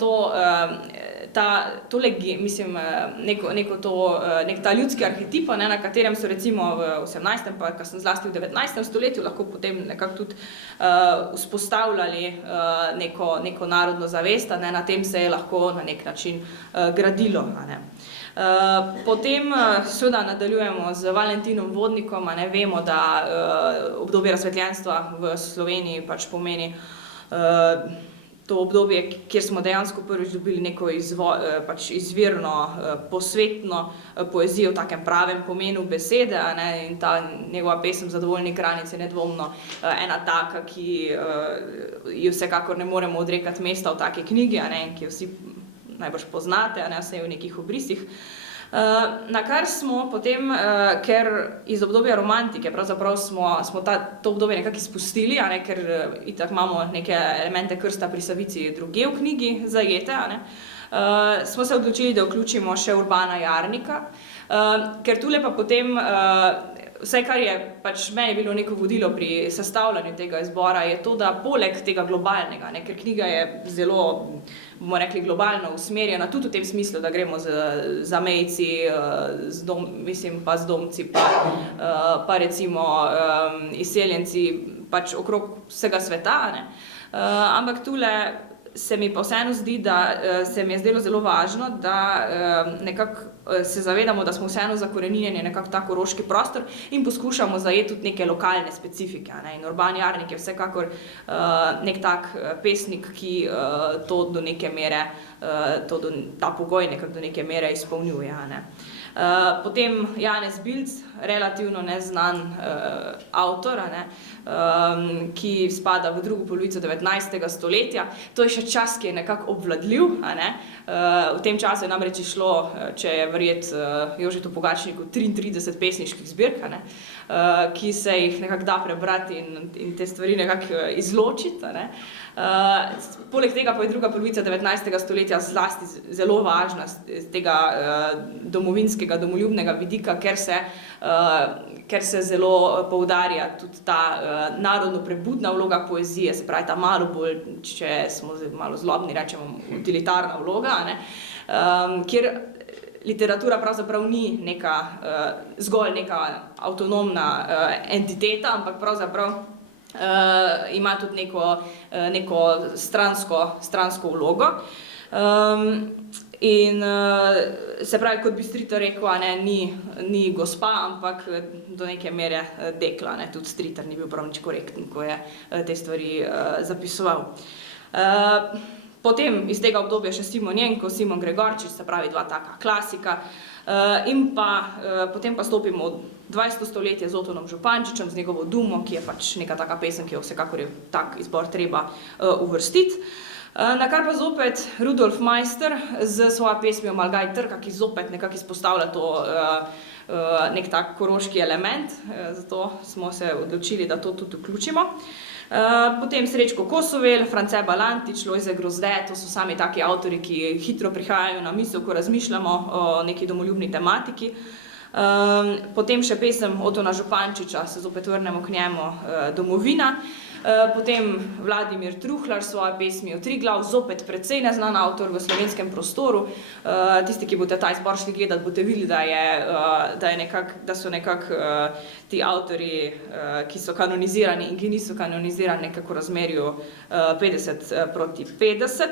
nek ta ljudski arhetip, ne, na katerem so recimo v 18. pa zlasti v 19. stoletju lahko potem nekako tudi vzpostavljali neko narodno zavest, ne, na tem se je lahko na nek način gradilo. Ne. Potem seveda nadaljujemo z Valentinom Vodnikom, a ne, vemo, da obdobje razsvetljenstva v Sloveniji pač pomeni to obdobje, kjer smo dejansko prvič dobili neko izvirno, posvetno poezijo v takem pravem pomenu besede, a ne, in ta njegova pesem Zadovoljni kranic je nedvomno ena taka, ki ji vsekakor ne moremo odrekati mesta v taki knjigi, a ne, in ki jo vsi najbrž poznate, a ne, vse v nekih obrisih. Na kar smo potem, ker iz obdobja romantike, pravzaprav smo to obdobje nekako izpustili, a ne, ker itak imamo neke elemente krsta pri Savici drugje v knjigi zajete, a ne, smo se odločili, da vključimo še Urbana Jarnika, ker tule pa potem vse, kar je pač meni bilo neko vodilo pri sestavljanju tega izbora, je to, da poleg tega globalnega, ne, ker knjiga je zelo, bomo rekli, globalno usmerjena, tudi v tem smislu, da gremo z zamejci, pa z domci, pa recimo izseljenci pač okrog vsega sveta, ne. Ampak tule se mi pa vseeno zdi, da se mi je zdelo zelo važno, da nekako se zavedamo, da smo vseeno zakoreninjeni nekako ta koroški prostor in poskušamo zajeti tudi neke lokalne specifike, ne. In Urban Jarnik je vsekakor nek tak pesnik, ki to do neke mere, ta pogoj nekako do neke mere izpolnjuje, ne. Potem Janez Bilc, relativno neznan avtor, ne, ki spada v drugo polovico 19. stoletja. To je še čas, ki je nekako obvladljiv, a ne. V tem času je namreč išlo, če je verjeti Jožetu Pogačniku, 33 pesniških zbirk, a ne, ki se jih nekako da prebrati in te stvari nekako izločiti, a ne. Poleg tega pa je druga polovica 19. stoletja zlasti zelo važna z tega domovinskega, domoljubnega vidika, ker se zelo poudarja tudi ta narodno prebudna vloga poezije, se pravi ta malo bolj, če smo malo zlobni, rečemo utilitarna vloga, a ne, kjer literatura pravzaprav ni zgolj neka avtonomna entiteta, ampak pravzaprav ima tudi neko stransko vlogo. In se pravi, kot bi Stritar rekel, a ne, ni gospa, ampak do neke mere dekla, ne, tudi Stritar ni bil prav nič korekten, ko je te stvari zapisoval. Potem iz tega obdobja še Simon Jenko, Simon Gregorčič, se pravi dva taka klasika, in pa potem pa stopimo v 20. stoletje z Otonom Župančičem, z njegovo Dumo, ki je pač neka taka pesem, ki jo vsekakor je tak izbor treba uvrstiti. Nakar pa zopet Rudolf Meister z svojo pesmijo Malgaj Trka, ki zopet nekako izpostavlja to nek tak koroški element, zato smo se odločili, da to tudi vključimo. Potem Srečko Kosovel, France Balantič, Lojze Grozde, to so sami taki avtori, ki hitro prihajajo na misel, ko razmišljamo o neki domoljubni tematiki. Potem še pesem Otona Župančiča, se zopet vrnemo k njemu, Domovina. Potem Vladimir Truhlar s svojo pesmijo Triglav, zopet precej neznan avtor v slovenskem prostoru. Tisti, ki boste ta izbor šli gledati, boste videli, da so nekako ti avtorji, ki so kanonizirani in ki niso kanonizirani, nekako v razmerju 50-50.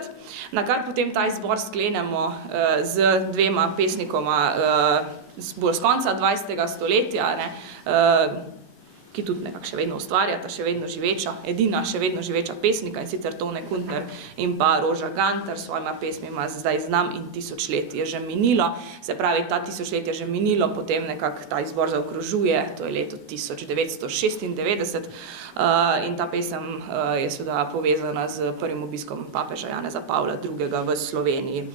Na kar potem ta izbor sklenemo z dvema pesnikoma bolj z konca 20. stoletja, ki tudi nekako še vedno ustvarjata, še vedno živeča, edina še vedno živeča pesnika, in sicer Tone Kuntner in pa Roža Gantar s svojima pesmima Zdaj znam in 1000 let je že minilo. Se pravi, ta 1000 let je že minilo, potem nekako ta izbor zaokrožuje, to je leto 1996, in ta pesem je seveda povezana z prvim obiskom papeža Janeza Pavla II. V Sloveniji.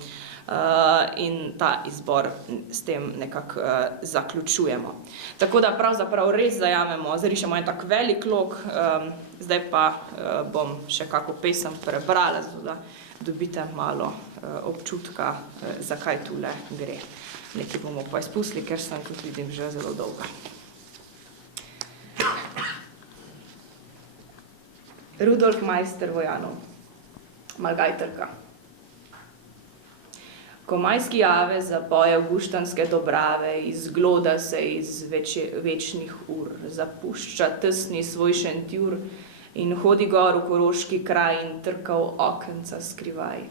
In ta izbor s tem nekako zaključujemo. Tako da pravzaprav res zajamemo, zarišemo en tak velik lok, zdaj pa bom še kako pesem prebrala, da dobite malo občutka, zakaj tule gre. Nekaj bomo pa izpustili, ker sem, kot vidim, že zelo dolga. Rudolf Meister Vojanov, Malgajterka. Ko majski jave zapoje avguštanske dobrave, izgloda se iz večnih ur, zapušča tesni svoj šentjur in hodi gor v koroški kraj in trka v okenca skrivaj.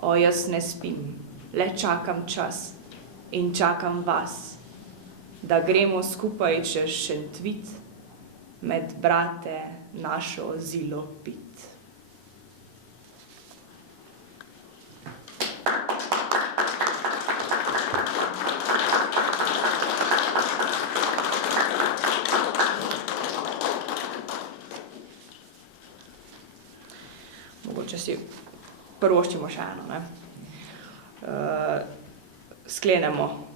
O, jaz ne spim, le čakam čas in čakam vas, da gremo skupaj čez Šentvit, med brate našo zilo pit. Mogoče si prvoščimo še eno, sklenemo,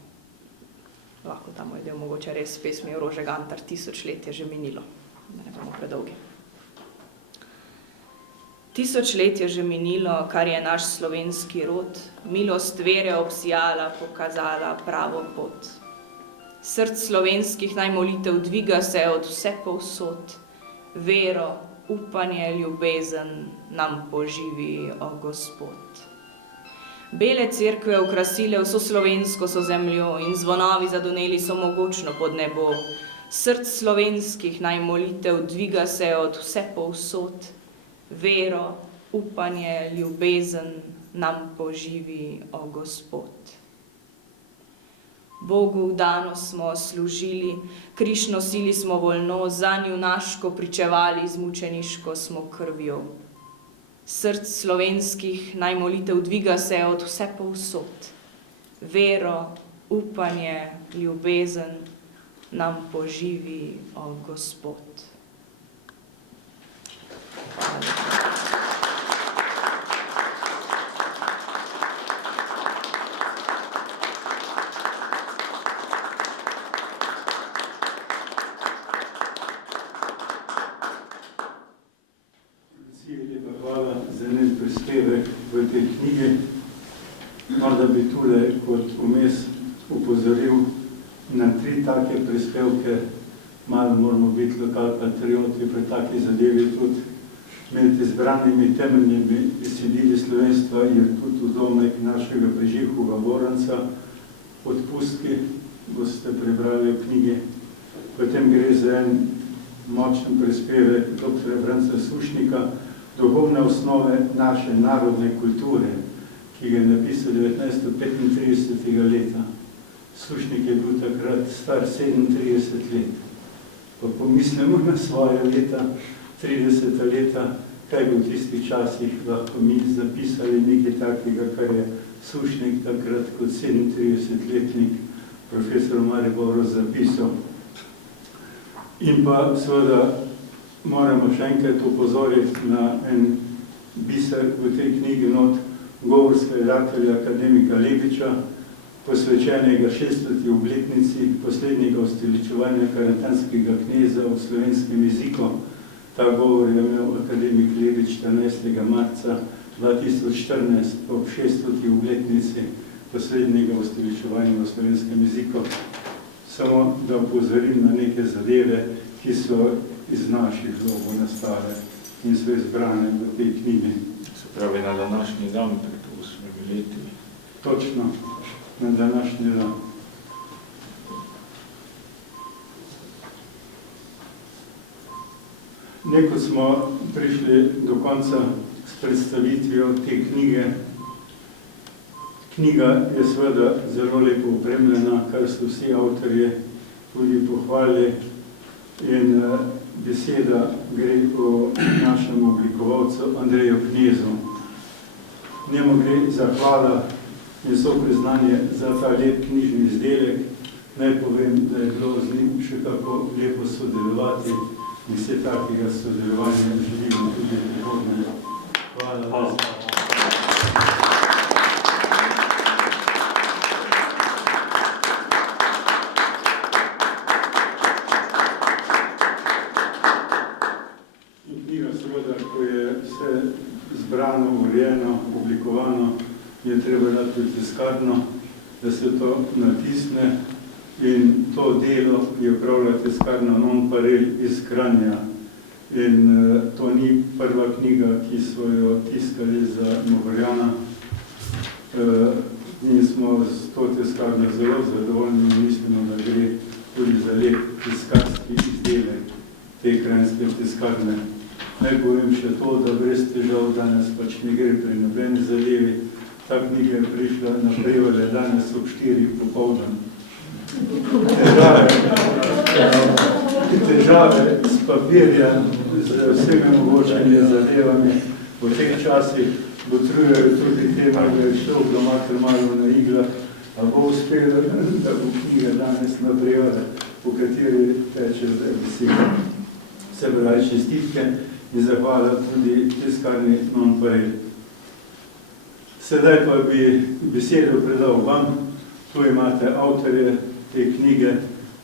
lahko ta moj del mogoče res s pesmijo Rože Gantar, 1000 let je že minilo, da ne bomo predolgi. 1000 let je že minilo, kar je naš slovenski rod, milost vere obsijala, pokazala pravo pot. Src slovenskih naj molitev dviga se od vse povsod, vero, upanje, ljubezen nam poživi, o Gospod. Bele cerkve okrasile vso slovensko so zemljo in zvonovi zadoneli so mogočno pod nebo. Src slovenskih naj molitev dviga se od vse povsod, vero, upanje, ljubezen nam poživi, o Gospod. Bogu vdano smo služili, križ nosili smo voljno, zanj junaško pričevali, izmučeniško smo krvjo. Src slovenskih naj molitev dviga se od vse povsod, vero, upanje, ljubezen nam poživi, o Gospod. Hvala za njen prispevek v tej knjigi. Morda bi tule kot vmes upozoril na 3 take prispevke. Malo moramo biti lokalpatrioti pri taki zadevi tudi. Med izbranimi temeljnimi besedili slovenstva je tudi vdomek našega Preživkova Voranca, Odpustki, boste prebrali v knjigi. Potem gre za en močen prispevek dr. Franca Sušnika, Duhovne osnove naše narodne kulture, ki ga je napisal 1935. leta. Sušnik je bil takrat star 37 let. Pa pomislimo na svoje leta, 30 leta, kaj bi v tistih časih lahko mi zapisali nekaj takega, kar je Sušnik takrat kot 37-letnik profesor Mariboru zapisal. In pa seveda moramo še enkrat upozoriti na en biser v tej knjigi not govor skladatelja akademika Lebiča, posvečenega 600. obletnici poslednjega ustoličevanja karantanskega kneza v slovenskem jeziku. Ta govor je imel akademik Lebič 14. marca 2014 ob 600. obletnici poslednjega ustoličevanja v slovenskem jeziku. samo da upozorim na neke zadeve, ki so iz naših vlogov nastale in so izbrane v tej knjigi. Se pravi, na današnji dan, pred 8 leti. Točno, na današnji dan. Neko smo prišli do konca s predstavitvijo te knjige. Knjiga je seveda zelo lepo opremljena, kar so vsi avtorji tudi pohvalili. In beseda gre o našem oblikovalcu Andreju Knezu. Njemu gre zahvala in sopriznanje za ta lep knjižni izdelek. Naj povem, da je bilo z njim še kako lepo sodelovati in vse takega sodelovanja želimo tudi v prihodnje. Hvala. In knjiga seveda, ko je vse zbrano, urejeno, oblikovano, je treba dati tudi tiskarno, da se to natisne. In to delo je upravila tiskarna Non-Parel iz Kranja. In to ni prva knjiga, ki so jo tiskali za Mogorjana. Mi smo s to tiskarno zelo zadovoljni in mislimo, da gre tudi za lep tiskarski izdelek te kranjske tiskarne. Naj povem še to, da brez težav danes pač ne gre pri nobeni zadevi. Ta knjiga je prišla na Prevalje danes ob 4 popoldan. Težave s papirjem, z vsemi mogočimi zadevami v teh časih botrujejo tudi tema, da je šlo blomater malo na igla, a bo uspelo, da bo knjiga danes naprej, po kateri teče zdaj beseda. Vse pravi čestitke in zahvala tudi tiskarni Non-Parel. Sedaj pa bi besedo predal vam. Tu imate avtorje te knjige,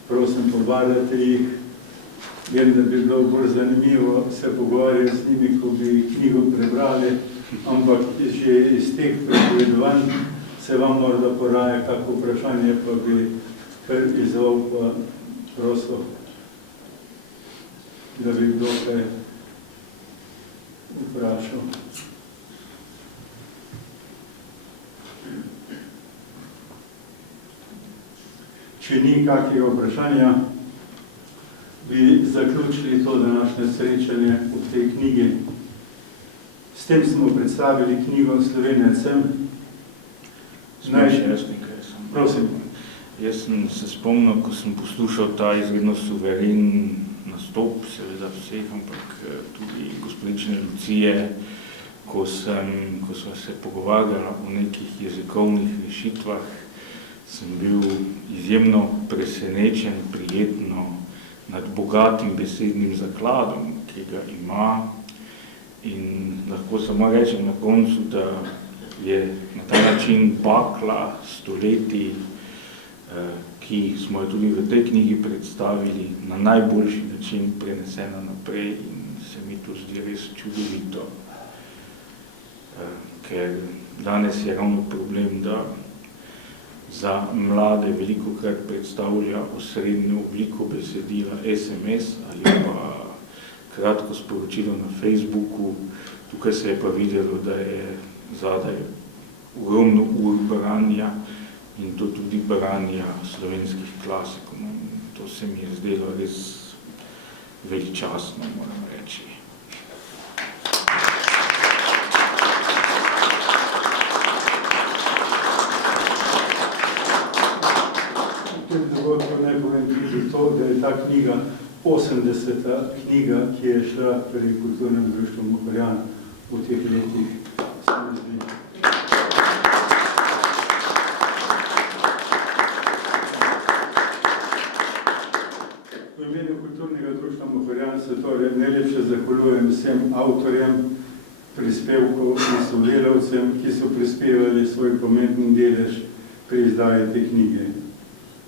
prosim, pobarjate jih. Vem, da bi bilo bolj zanimivo se pogovarjati z njimi, ko bi knjigo prebrali, ampak že iz teh pripovedovanj se vam morda poraja kako vprašanje, pa bi kar izzval, pa prosil, da bi kdo kaj vprašal. Če ni kakega vprašanja, bi zaključili to današnje srečanje v tej knjigi. S tem smo predstavili knjigo Slovenec sem. Prosim. Jaz sem se spomnil, ko sem poslušal ta izredno suveren nastop, seveda vseh, ampak tudi gospodične Lucije, ko sva se pogovarjala o nekih jezikovnih rešitvah, sem bil izjemno presenečen, prijetno nad bogatim besednim zakladom, ki ga ima. In lahko samo rečem na koncu, da je na ta način bakla stoletij, ki smo jo tudi v tej knjigi predstavili, na najboljši način prenesena naprej in se mi to zdi res čudovito. Ker danes je ravno problem, da za mlade velikokrat predstavlja osrednjo obliko besedila SMS ali pa kratko sporočilo na Facebooku. Tukaj se je pa videlo, da je zadaj ogromno ur branja in to tudi branja slovenskih klasikov. To se mi je zdelo res veličastno, moram reči. Naj povem tudi to, da je ta knjiga 80. knjiga, ki je šla pri Kulturnem društvu Mogorjan v teh letih. V imenu Kulturnega društva Mogorjan se torej najlepše zahvaljujem vsem avtorjem prispevkov in sodelavcem, ki so prispevali svoj pomemben delež pri izdaji te knjige.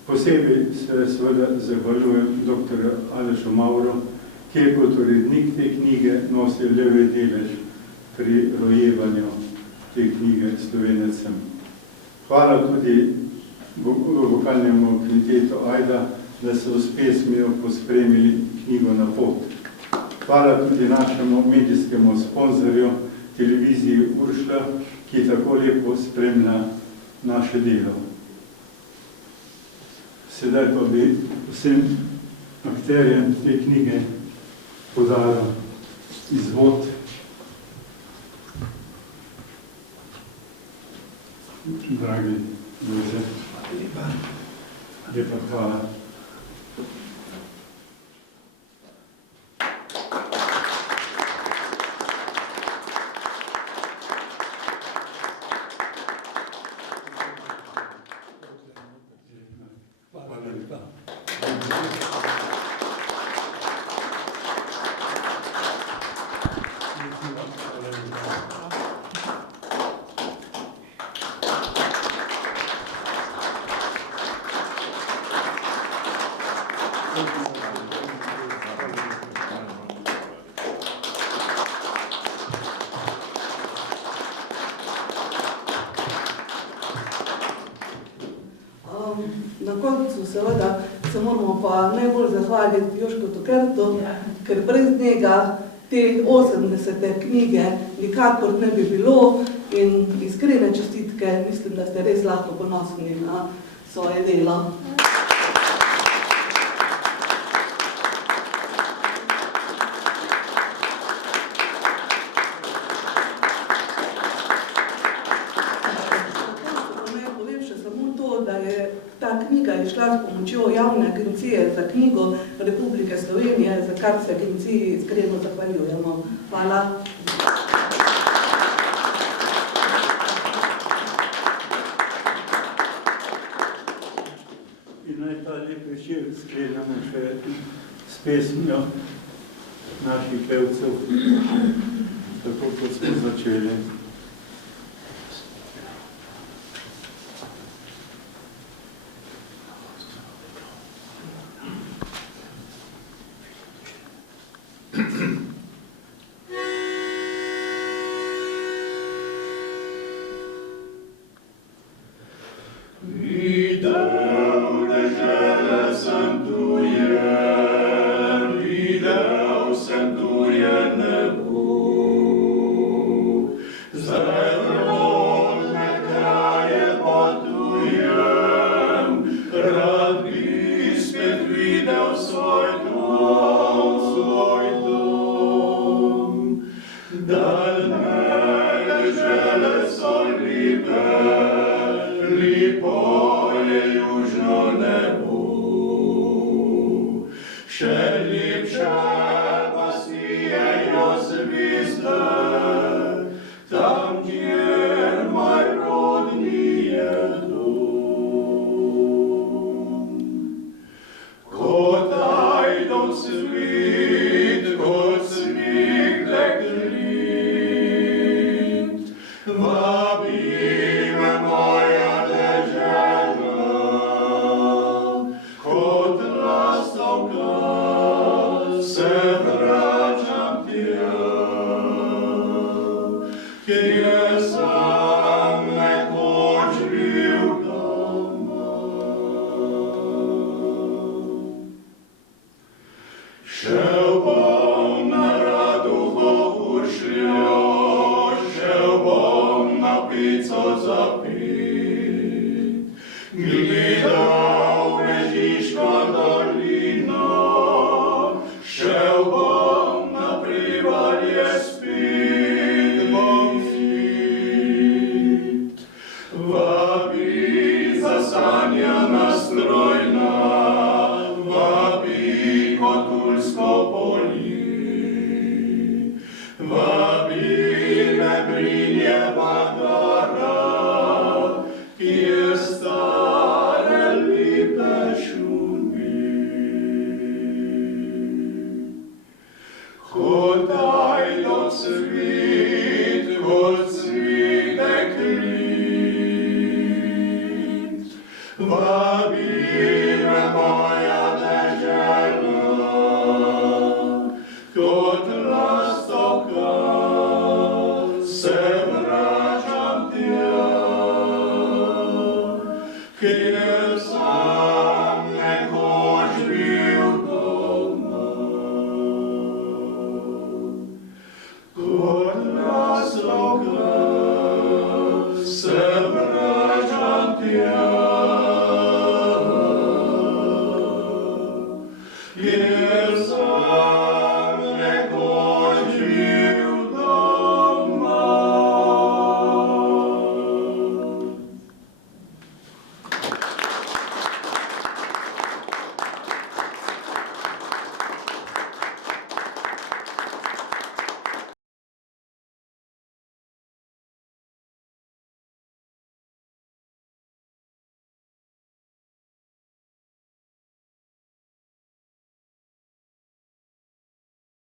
Posebej se seveda zahvaljujem dr. Alešu Mavro, ki je kot urednik te knjige nosil levi delež pri rojevanju te knjige Slovenec sem. Hvala tudi vokalnemu kvintetu Ajda, da so s pesmijo pospremili knjigo na pot. Hvala tudi našemu medijskemu sponzorju, televiziji Uršlja, ki tako lepo spremlja naše delo. Sedaj pa bi vsem akterjem te knjige podala izvod. Dragi Jože, lepa hvala. Na koncu seveda se moramo pa najbolj zahvaliti Jožku Kertu, ker brez njega te 80. knjige nikakor ne bi bilo in iskrene čestitke, mislim, da ste res lahko ponosni na svoje delo. Ta knjiga je šla s pomočjo Javne agencije za knjigo Republike Slovenije, za kar se agenciji iskreno zahvaljujemo. Hvala. In naj ta lep večer sklenemo še s pesmijo naših pevcev, tako kot smo začeli. Vabi me brinje vaga,